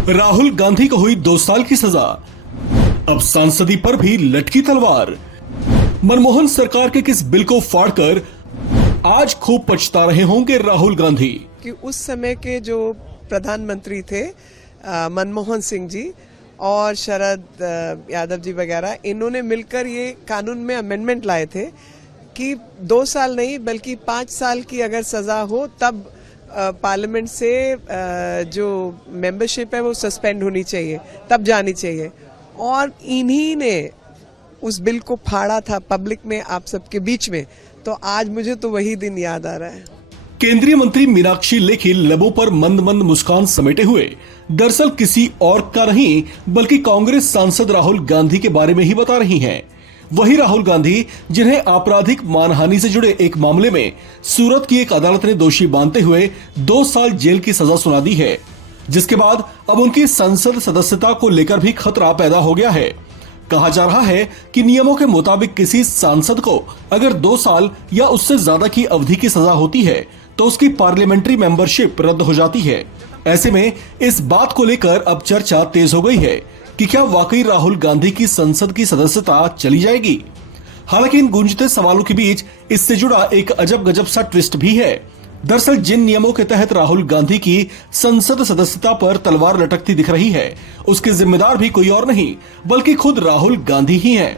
राहुल गांधी को हुई 2 साल की सजा, अब सांसदी पर भी लटकी तलवार। मनमोहन सरकार के किस बिल को फाड़कर आज खूब पछता रहे होंगे राहुल गांधी। कि उस समय के जो प्रधानमंत्री थे मनमोहन सिंह जी और शरद यादव जी वगैरह, इन्होंने मिलकर ये कानून में अमेंडमेंट लाए थे कि 2 साल नहीं बल्कि 5 साल की अगर सजा हो तब पार्लियामेंट से जो मेंबरशिप है वो सस्पेंड होनी चाहिए, तब जानी चाहिए। और इन्हीं ने उस बिल को फाड़ा था पब्लिक में, आप सबके बीच में। तो आज मुझे तो वही दिन याद आ रहा है। केंद्रीय मंत्री मीनाक्षी लेखी लबों पर मंद मंद मुस्कान समेटे हुए दरअसल किसी और का नहीं बल्कि कांग्रेस सांसद राहुल गांधी के बारे में ही बता रही हैं। वही राहुल गांधी जिन्हें आपराधिक मानहानि से जुड़े एक मामले में सूरत की एक अदालत ने दोषी मानते हुए 2 साल जेल की सजा सुना दी है, जिसके बाद अब उनकी संसद सदस्यता को लेकर भी खतरा पैदा हो गया है। कहा जा रहा है कि नियमों के मुताबिक किसी सांसद को अगर 2 साल या उससे ज्यादा की अवधि की सजा होती है तो उसकी पार्लियामेंट्री मेंबरशिप रद्द हो जाती है। ऐसे में इस बात को लेकर अब चर्चा तेज हो गई है कि क्या वाकई राहुल गांधी की संसद की सदस्यता चली जाएगी। हालांकि इन गूंजते सवालों के बीच इससे जुड़ा एक अजब गजब सा ट्विस्ट भी है। दरअसल जिन नियमों के तहत राहुल गांधी की संसद सदस्यता पर तलवार लटकती दिख रही है, उसके जिम्मेदार भी कोई और नहीं बल्कि खुद राहुल गांधी ही हैं।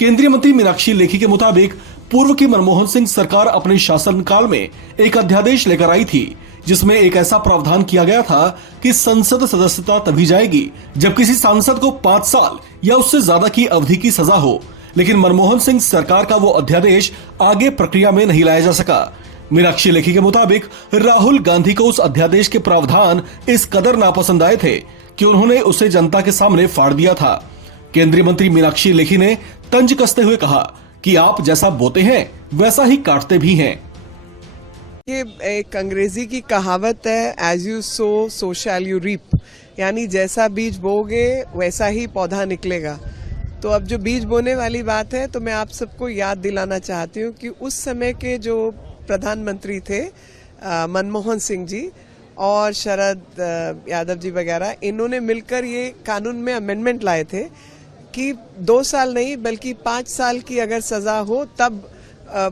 केंद्रीय मंत्री मीनाक्षी लेखी के मुताबिक पूर्व की मनमोहन सिंह सरकार अपने शासनकाल में एक अध्यादेश लेकर आई थी जिसमें एक ऐसा प्रावधान किया गया था कि संसद सदस्यता तभी जाएगी जब किसी सांसद को 5 साल या उससे ज्यादा की अवधि की सजा हो। लेकिन मनमोहन सिंह सरकार का वो अध्यादेश आगे प्रक्रिया में नहीं लाया जा सका। मीनाक्षी लेखी के मुताबिक राहुल गांधी को उस अध्यादेश के प्रावधान इस कदर नापसंद आए थे कि उन्होंने उसे जनता के सामने फाड़ दिया था। केंद्रीय मंत्री मीनाक्षी लेखी ने तंज कसते हुए कहा कि आप जैसा बोते हैं वैसा ही काटते भी हैं। ये एक अंग्रेजी की कहावत है, as you sow so shall you reap, यानी जैसा बीज बोगे वैसा ही पौधा निकलेगा। तो अब जो बीज बोने वाली बात है, तो मैं आप सबको याद दिलाना चाहती हूँ कि उस समय के जो प्रधानमंत्री थे मनमोहन सिंह जी और शरद यादव जी वगैरह, इन्होंने मिलकर ये कानून में अमेंडमेंट लाए थे कि 2 साल नहीं बल्कि 5 साल की अगर सजा हो तब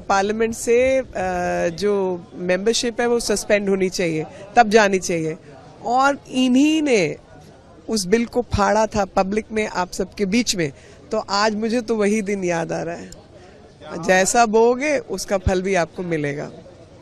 पार्लियामेंट से जो मेंबरशिप है वो सस्पेंड होनी चाहिए, तब जानी चाहिए। और इन्हीं ने उस बिल को फाड़ा था पब्लिक में, आप सबके बीच में। तो आज मुझे तो वही दिन याद आ रहा है। जैसा बोओगे उसका फल भी आपको मिलेगा।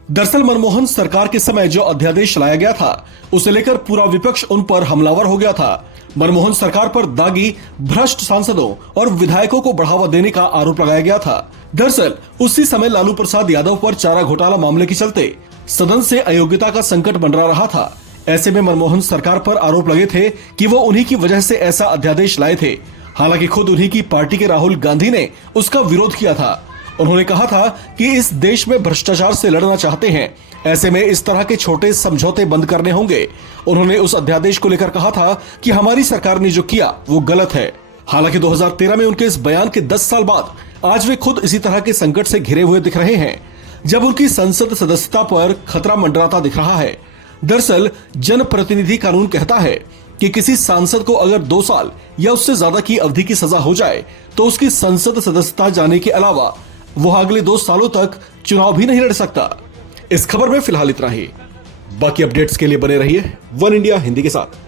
दरअसल मनमोहन सरकार के समय जो अध्यादेश लाया गया था उसे लेकर पूरा विपक्ष उन पर हमलावर हो गया था। मनमोहन सरकार पर दागी भ्रष्ट सांसदों और विधायकों को बढ़ावा देने का आरोप लगाया गया था। दरअसल उसी समय लालू प्रसाद यादव पर चारा घोटाला मामले के चलते सदन से अयोग्यता का संकट मंडरा रहा था। ऐसे में मनमोहन सरकार पर आरोप लगे थे कि वो उन्हीं की वजह से ऐसा अध्यादेश लाए थे। हालांकि खुद उन्हीं की पार्टी के राहुल गांधी ने उसका विरोध किया था। उन्होंने कहा था कि इस देश में भ्रष्टाचार से लड़ना चाहते हैं, ऐसे में इस तरह के छोटे समझौते बंद करने होंगे। उन्होंने उस अध्यादेश को लेकर कहा था कि हमारी सरकार ने जो किया वो गलत है। हालांकि 2013 में उनके इस बयान के 10 साल बाद आज वे खुद इसी तरह के संकट से घिरे हुए दिख रहे हैं, जब उनकी संसद सदस्यता पर खतरा मंडराता दिख रहा है। दरअसल जनप्रतिनिधि कानून कहता है कि किसी सांसद को अगर 2 साल या उससे ज्यादा की अवधि की सजा हो जाए तो उसकी संसद सदस्यता जाने के अलावा वो अगले 2 सालों तक चुनाव भी नहीं लड़ सकता। इस खबर में फिलहाल इतना ही। बाकी अपडेट्स के लिए बने रहिए वन इंडिया हिंदी के साथ।